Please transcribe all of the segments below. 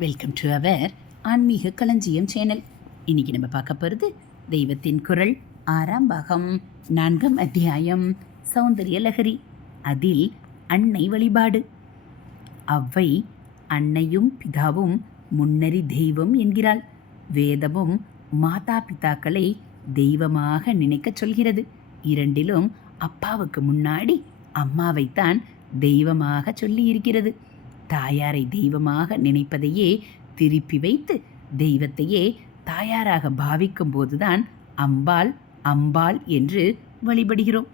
Welcome to our ஆன்மீக களஞ்சியம் channel இன்னைக்கு நம்ம பார்க்க போகிறது தெய்வத்தின் குரல் ஆறாம் பாகம் நான்காம் அத்தியாயம் சௌந்தரிய லகரி அதில் அன்னை வழிபாடு. அவ்வை அன்னையும் பிதாவும் முன்னறி தெய்வம் என்கிறாள். வேதமும் மாதா பிதாக்களை தெய்வமாக நினைக்கச் சொல்கிறது. இரண்டிலும் அப்பாவுக்கு முன்னாடி அம்மாவைத்தான் தெய்வமாக சொல்லி இருக்கிறது தாயாரை தெய்வமாக நினைப்பதையே திருப்பி வைத்து தெய்வத்தையே தாயாராக பாவிக்கும் போதுதான் அம்பாள் அம்பாள் என்று வழிபடுகிறோம்.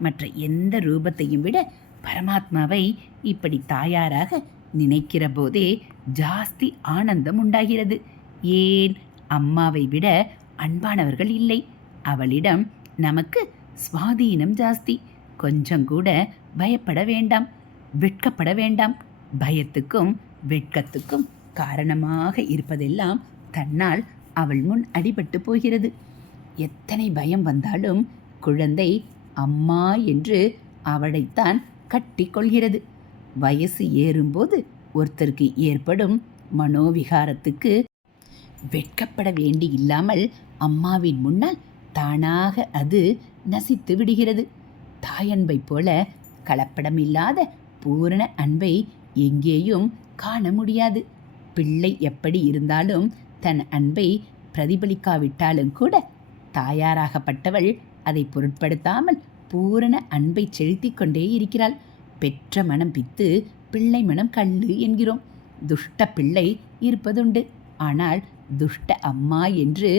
மற்ற எந்த ரூபத்தையும் விட பரமாத்மாவை இப்படி தாயாராக நினைக்கிற போதே ஜாஸ்தி ஆனந்தம் உண்டாகிறது. ஏன்? அம்மாவை விட அன்பானவர்கள் இல்லை. அவளிடம் நமக்கு சுவாதீனம் ஜாஸ்தி. கொஞ்சம் கூட பயப்பட வேண்டாம். வெட்கப்பட வேண்டாம். பயத்துக்கும் வெட்கத்துக்கும் காரணமாக இருப்பதெல்லாம் தன்னால் அவள் முன் அடிபட்டு போகிறது. எத்தனை பயம் வந்தாலும் குழந்தை அம்மா என்று அவளைத்தான் கட்டி கொள்கிறது. வயசு ஏறும்போது ஒருத்தருக்கு ஏற்படும் மனோவிகாரத்துக்கு வெட்கப்பட வேண்டி இல்லாமல் அம்மாவின் முன்னால் தானாக அது நசித்து விடுகிறது. தாயன்பை போல கலப்படமில்லாத பூரண அன்பை எங்கேயும் காண முடியாது. பிள்ளை எப்படி இருந்தாலும் தன் அன்பை பிரதிபலிக்காவிட்டாலும் கூட தாயாராகப்பட்டவள் அதை பொருட்படுத்தாமல் பூரண அன்பை செலுத்திக் கொண்டே இருக்கிறாள். பெற்ற மனம் பித்து பிள்ளை மனம் கல்லு என்கிறோம். துஷ்ட பிள்ளை இருப்பதுண்டு. ஆனால் துஷ்ட அம்மா என்று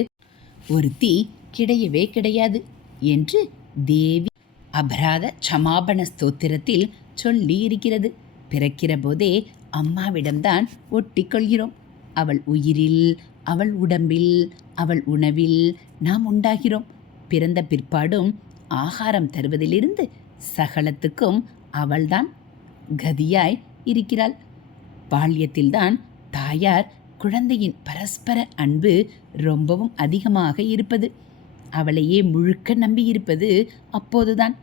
ஒருத்தி கிடையவே கிடையாது என்று தேவி அபராத சமாபன ஸ்தோத்திரத்தில் சொல்லி இருக்கிறது பிறக்கிற போதே அம்மாவிடம்தான் ஒட்டி கொள்கிறோம் அவள் உயிரில் அவள் உடம்பில் அவள் உணவில் நாம் உண்டாகிறோம். பிறந்த பிற்பாடும் ஆகாரம் தருவதிலிருந்து சகலத்துக்கும் அவள்தான் கதியாய் இருக்கிறாள். பால்யத்தில்தான் தாயார் குழந்தையின் பரஸ்பர அன்பு ரொம்பவும் அதிகமாக இருப்பது. அவளையே முழுக்க நம்பியிருப்பது அப்போதுதான்.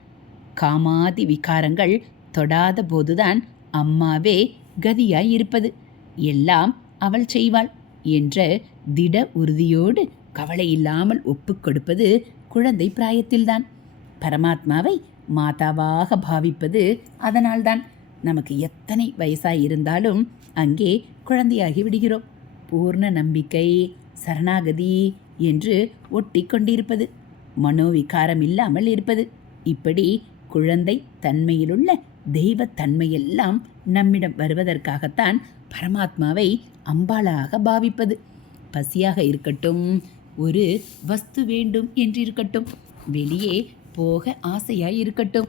காமாதி விகாரங்கள் தொடாத போதுதான் அம்மாவே கதியாய் இருப்பது எல்லாம் அவள் செய்வாள் என்ற திட உறுதியோடு கவலை இல்லாமல் ஒப்புக் கொடுப்பது குழந்தை பிராயத்தில்தான். பரமாத்மாவை மாதாவாக பாவிப்பது அதனால்தான். நமக்கு எத்தனை வயசாய் இருந்தாலும் அங்கே குழந்தையாகி விடுகிறோம். பூர்ண நம்பிக்கை சரணாகதி என்று ஒட்டி கொண்டிருப்பது. மனோவிகாரம் இல்லாமல் இருப்பது. இப்படி குழந்தை தன்மையிலுள்ள தெய்வத்தன்மையெல்லாம் நம்மிடம் வருவதற்காகத்தான் பரமாத்மாவை அம்பாளாக பாவிப்பது. பசியாக இருக்கட்டும் ஒரு வஸ்து வேண்டும் என்றிருக்கட்டும் வெளியே போக ஆசையாய் இருக்கட்டும்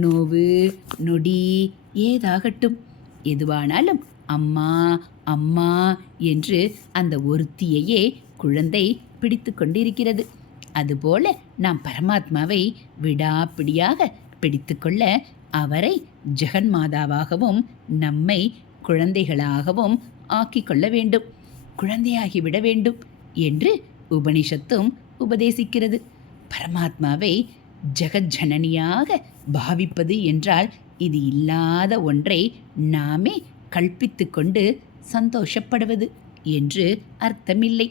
நோவு நொடி ஏதாகட்டும். எதுவானாலும் அம்மா அம்மா என்று அந்த ஒருத்தியையே குழந்தை பிடித்து கொண்டிருக்கிறது. அதுபோல நாம் பரமாத்மாவை விடாப்பிடியாக பிடித்துக்கொள்ள அவரை ஜெகன்மாதாவாகவும் நம்மை குழந்தைகளாகவும் ஆக்கிக் கொள்ள வேண்டும். குழந்தையாகிவிட வேண்டும் என்று உபனிஷத்தும் உபதேசிக்கிறது. பரமாத்மாவை ஜெகஜனனியாக பாவிப்பது என்றால் இது இல்லாத ஒன்றை நாமே கல்பித்து கொண்டு சந்தோஷப்படுவது என்று அர்த்தமில்லை.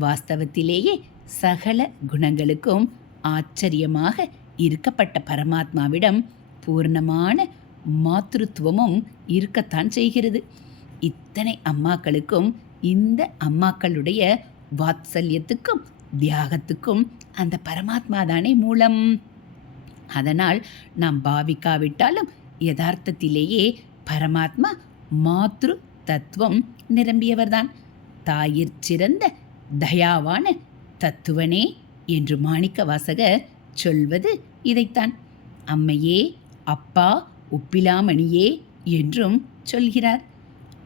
வாஸ்தவத்திலேயே சகல குணங்களுக்கும் ஆச்சரியமாக இருக்கப்பட்ட பரமாத்மாவிடம் பூர்ணமான மாத்திருத்துவமும் இருக்கத்தான் செய்கிறது. இத்தனை அம்மாக்களுக்கும் இந்த அம்மாக்களுடைய வாத்சல்யத்துக்கும் தியாகத்துக்கும் அந்த பரமாத்மா தானே மூலம். அதனால் நாம் பாவிக்காவிட்டாலும் யதார்த்தத்திலேயே பரமாத்மா மாத்ரு தத்துவம் நிரம்பியவர்தான். தாயிற் சிறந்த தயாவான தத்துவனே என்று மாணிக்க வாசகர் சொல்வது இதைத்தான். அம்மையே அப்பா உப்பிலாமணியே என்றும் சொல்கிறார்.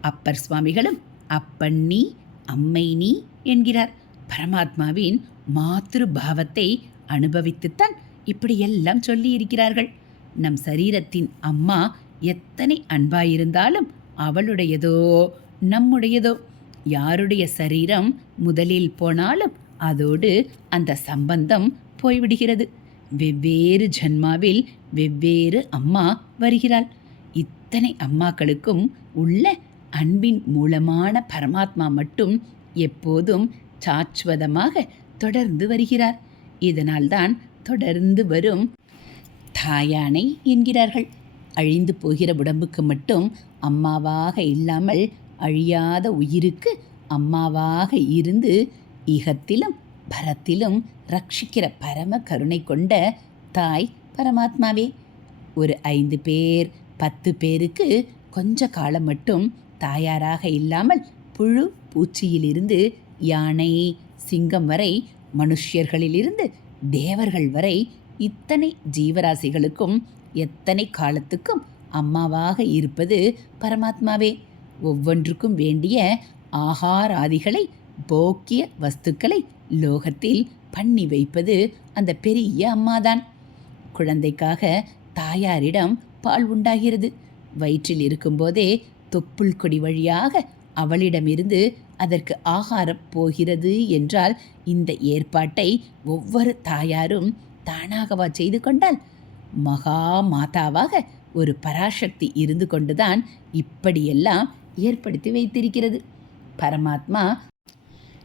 அப்பர் சுவாமிகளும் அப்பன் நீ அம்மை நீ என்கிறார். பரமாத்மாவின் மாத்திரு பாவத்தை அனுபவித்துத்தான் இப்படியெல்லாம் சொல்லியிருக்கிறார்கள். நம் சரீரத்தின் அம்மா எத்தனை அன்பாயிருந்தாலும் அவளுடையதோ நம்முடையதோ. யாருடைய சரீரம் முதலில் போனாலும் அதோடு அந்த சம்பந்தம் போய்விடுகிறது. வெவ்வேறு ஜன்மாவில் வெவ்வேறு அம்மா வருகிறாள். இத்தனை அம்மாக்களுக்கும் உள்ள அன்பின் மூலமான பரமாத்மா மட்டும் எப்போதும் சாச்சுவதமாக தொடர்ந்து வருகிறார். இதனால்தான் தொடர்ந்து வரும் தாயானை என்கிறார்கள். அழிந்து போகிற உடம்புக்கு மட்டும் அம்மாவாக இல்லாமல் அழியாத உயிருக்கு அம்மாவாக இருந்து இகத்திலும் பரத்திலும் ரட்சிக்கிற பரம கருணை கொண்ட தாய் பரமாத்மாவே. ஒரு ஐந்து பேர் பத்து பேருக்கு கொஞ்ச காலம் மட்டும் தாயாராக இல்லாமல் புழு பூச்சியிலிருந்து யானை சிங்கம் வரை மனுஷ்யர்களிலிருந்து தேவர்கள் வரை இத்தனை ஜீவராசிகளுக்கும் எத்தனை காலத்துக்கும் அம்மாவாக இருப்பது பரமாத்மாவே. ஒவ்வொன்றுக்கும் வேண்டிய ஆகாராதிகளை போக்கிய வஸ்துக்களை லோகத்தில் பண்ணி வைப்பது அந்த பெரிய அம்மாதான். குழந்தைக்காக தாயாரிடம் பால் உண்டாகிறது. வயிற்றில் இருக்கும்போதே தொப்புள் கொடி வழியாக அவளிடமிருந்து அதற்கு ஆகாரம் போகிறது என்றால் இந்த ஏற்பாட்டை ஒவ்வொரு தாயாரும் தானாகவா செய்து கொண்டால்? மகா மாதாவாக ஒரு பராசக்தி இருந்து கொண்டுதான் இப்படியெல்லாம் ஏற்படுத்தி வைத்திருக்கிறது. பரமாத்மா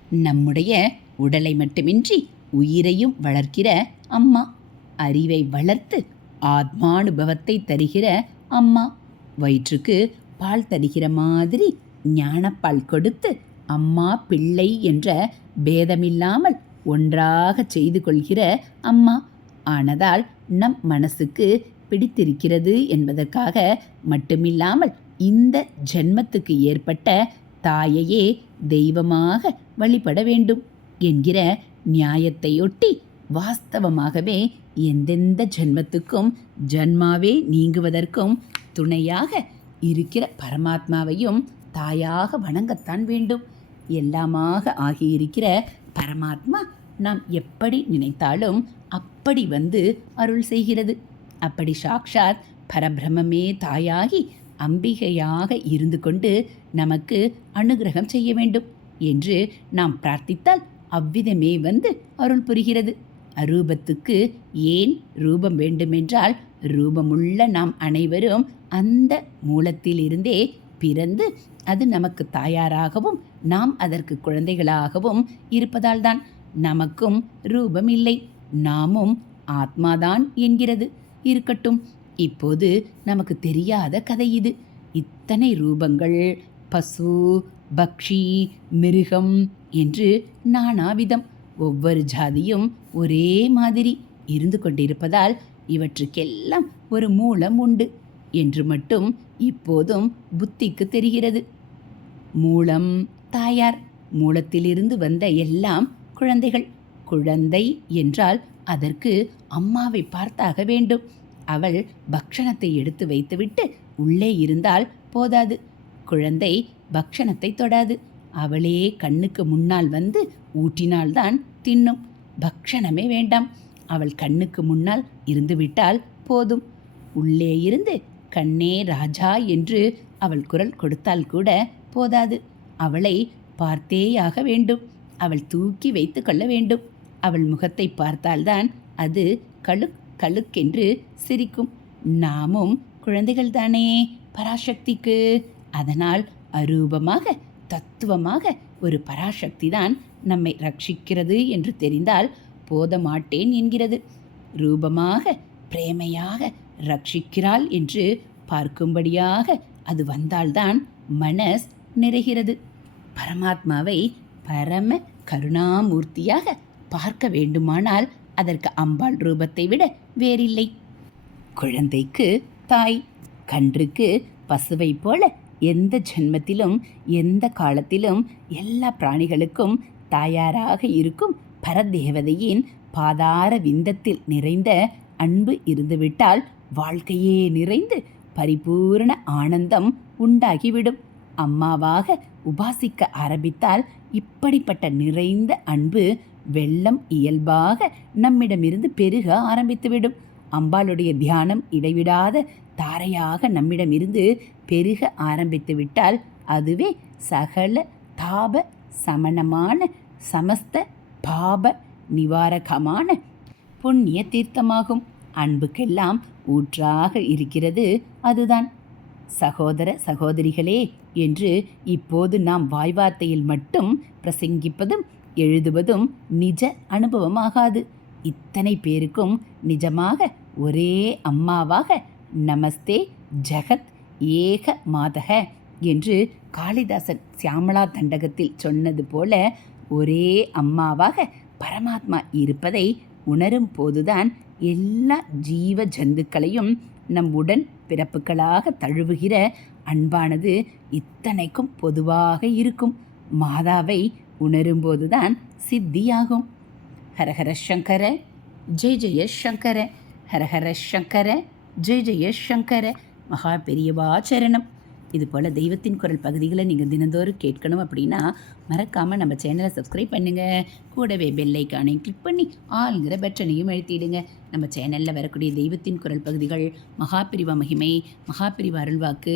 நம்முடைய உடலை மட்டுமின்றி உயிரையும் வளர்க்கிற அம்மா. அறிவை வளர்த்து ஆத்மானுபவத்தை தருகிற அம்மா. வயிற்றுக்கு பால் தருகிற மாதிரி ஞானப்பால் கொடுத்து அம்மா பிள்ளை என்ற பேதமில்லாமல் ஒன்றாக செய்து கொள்கிற அம்மா. ஆனதால் நம் மனசுக்கு பிடித்திருக்கிறது என்பதற்காக மட்டுமில்லாமல் இந்த ஜென்மத்துக்கு ஏற்பட்ட தாயையே தெய்வமாக வழிபட வேண்டும். என்கிற நியாயத்தையொட்டி வாஸ்தவமாகவே எந்தெந்த ஜென்மத்துக்கும் ஜன்மாவே நீங்குவதற்கும் துணையாக இருக்கிற பரமாத்மாவையும் தாயாக வணங்கத்தான் வேண்டும். எல்லாமாக ஆகியிருக்கிற பரமாத்மா நாம் எப்படி நினைத்தாலும் அப்படி வந்து அருள் செய்கிறது. அப்படி சாக்ஷாத் பரபிரமே தாயாகி அம்பிகையாக இருந்து கொண்டு நமக்கு அனுகிரகம் செய்ய வேண்டும் என்று நாம் பிரார்த்தித்தால் அவ்விதமே வந்து அருள் புரிகிறது. அரூபத்துக்கு ஏன் ரூபம் வேண்டுமென்றால் ரூபமுள்ள நாம் அனைவரும் அந்த மூலத்திலிருந்தே பிறந்து அது நமக்கு தாயாராகவும் நாம் அதற்கு குழந்தைகளாகவும் இருப்பதால்தான் நமக்கும் ரூபம் இல்லை நாமும் ஆத்மாதான் என்கிறது. இருக்கட்டும் இப்போது நமக்கு தெரியாத கதை இது. இத்தனை ரூபங்கள் பசு பக்ஷி மிருகம் என்று நானாவிதம். ஒவ்வொரு ஜாதியும் ஒரே மாதிரி இருந்து கொண்டிருப்பதால் இவற்றுக்கெல்லாம் ஒரு மூலம் உண்டு என்று மட்டும் இப்போதும் புத்திக்கு தெரிகிறது. மூலம் தாயார் மூலத்திலிருந்து வந்த எல்லாம் குழந்தைகள். குழந்தை என்றால் அதற்கு அம்மாவை பார்த்தாக வேண்டும். அவள் பக்ஷணத்தை எடுத்து வைத்துவிட்டு உள்ளே இருந்தால் போதாது. குழந்தை பக்ஷணத்தை தொடாது. அவளே கண்ணுக்கு முன்னால் வந்து ஊட்டினால்தான் தின்னும். பக்ஷணமே வேண்டாம். அவள் கண்ணுக்கு முன்னால் இருந்துவிட்டால் போதும். உள்ளே இருந்து கண்ணே ராஜா என்று அவள் குரல் கொடுத்தால் கூட போதாது. அவளை பார்த்தேயாக வேண்டும். அவள் தூக்கி வைத்து கொள்ள வேண்டும். அவள் முகத்தை பார்த்தால்தான் அது கழுக் கழுக்கென்று சிரிக்கும். நாமும் குழந்தைகள்தானே பராசக்திக்கு. அதனால் அரூபமாக தத்துவமாக ஒரு பராசக்தி தான் நம்மை ரட்சிக்கிறது என்று தெரிந்தால் போத மாட்டேன் என்கிறது. ரூபமாக பிரேமையாக ரட்சிக்கிறாள் என்று பார்க்கும்படியாக அது வந்தால்தான் மனஸ் நிறைகிறது. பரமாத்மாவை பரம கருணாமூர்த்தியாக பார்க்க வேண்டுமானால் அதற்கு அம்பாள் ரூபத்தை விட வேறில்லை. குழந்தைக்கு தாய் கன்றுக்கு பசுவை போல எந்த ஜென்மத்திலும் எந்த காலத்திலும் எல்லா பிராணிகளுக்கும் தாயாராக இருக்கும் பரதேவதையின் பாதார விந்தத்தில் நிறைந்த அன்பு இருந்துவிட்டால் வாழ்க்கையே நிறைந்து பரிபூரண ஆனந்தம் உண்டாகிவிடும். அம்மாவாக உபாசிக்க ஆரம்பித்தால் இப்படிப்பட்ட நிறைந்த அன்பு வெள்ளம் இயல்பாக நம்மிடமிருந்து பெருக ஆரம்பித்துவிடும். அம்பாளுடைய தியானம் இடைவிடாத தாரையாக நம்மிடமிருந்து பெருக ஆரம்பித்து விட்டால் அதுவே சகல தாப சமணமான சமஸ்த பாப நிவாரகமான புண்ணிய தீர்த்தமாகும். அன்புக்கெல்லாம் ஊற்றாக இருக்கிறது அதுதான். சகோதர சகோதரிகளே என்று இப்போது நாம் வாய்வார்த்தையில் மட்டும் பிரசங்கிப்பதும் எழுதுவதும் நிஜ அனுபவமாகாது. இத்தனை பேருக்கும் நிஜமாக ஒரே அம்மாவாக நமஸ்தே ஜகத் ஏக மாதக என்று காளிதாசன் சியாமளா தண்டகத்தில் சொன்னது போல ஒரே அம்மாவாக பரமாத்மா இருப்பதை உணரும் போதுதான் எல்லா ஜீவ ஜந்துக்களையும் நம் உடன் பிறப்புகளாக தழுவுகிற அன்பானது இத்தனைக்கும் பொதுவாக இருக்கும். மாதாவை உணரும்போதுதான் சித்தியாகும். ஹரஹர சங்கர ஜெய ஜெய சங்கர. ஹரஹர சங்கர ஜெய ஜெய சங்கர மகா பெரியவா சரணம். இது போல் தெய்வத்தின் குரல் பகுதிகளை நீங்கள் தினந்தோறும் கேட்கணும் அப்படின்னா மறக்காமல் நம்ம சேனலை சப்ஸ்கிரைப் பண்ணுங்கள் கூடவே பெல்லைக்கானையும் கிளிக் பண்ணி ஆளுங்கிற பட்டனையும் எழுத்திடுங்க நம்ம சேனலில் வரக்கூடிய தெய்வத்தின் குரல் பகுதிகள் மகாபிரிவா மகிமை மகாபிரிவா அருள்வாக்கு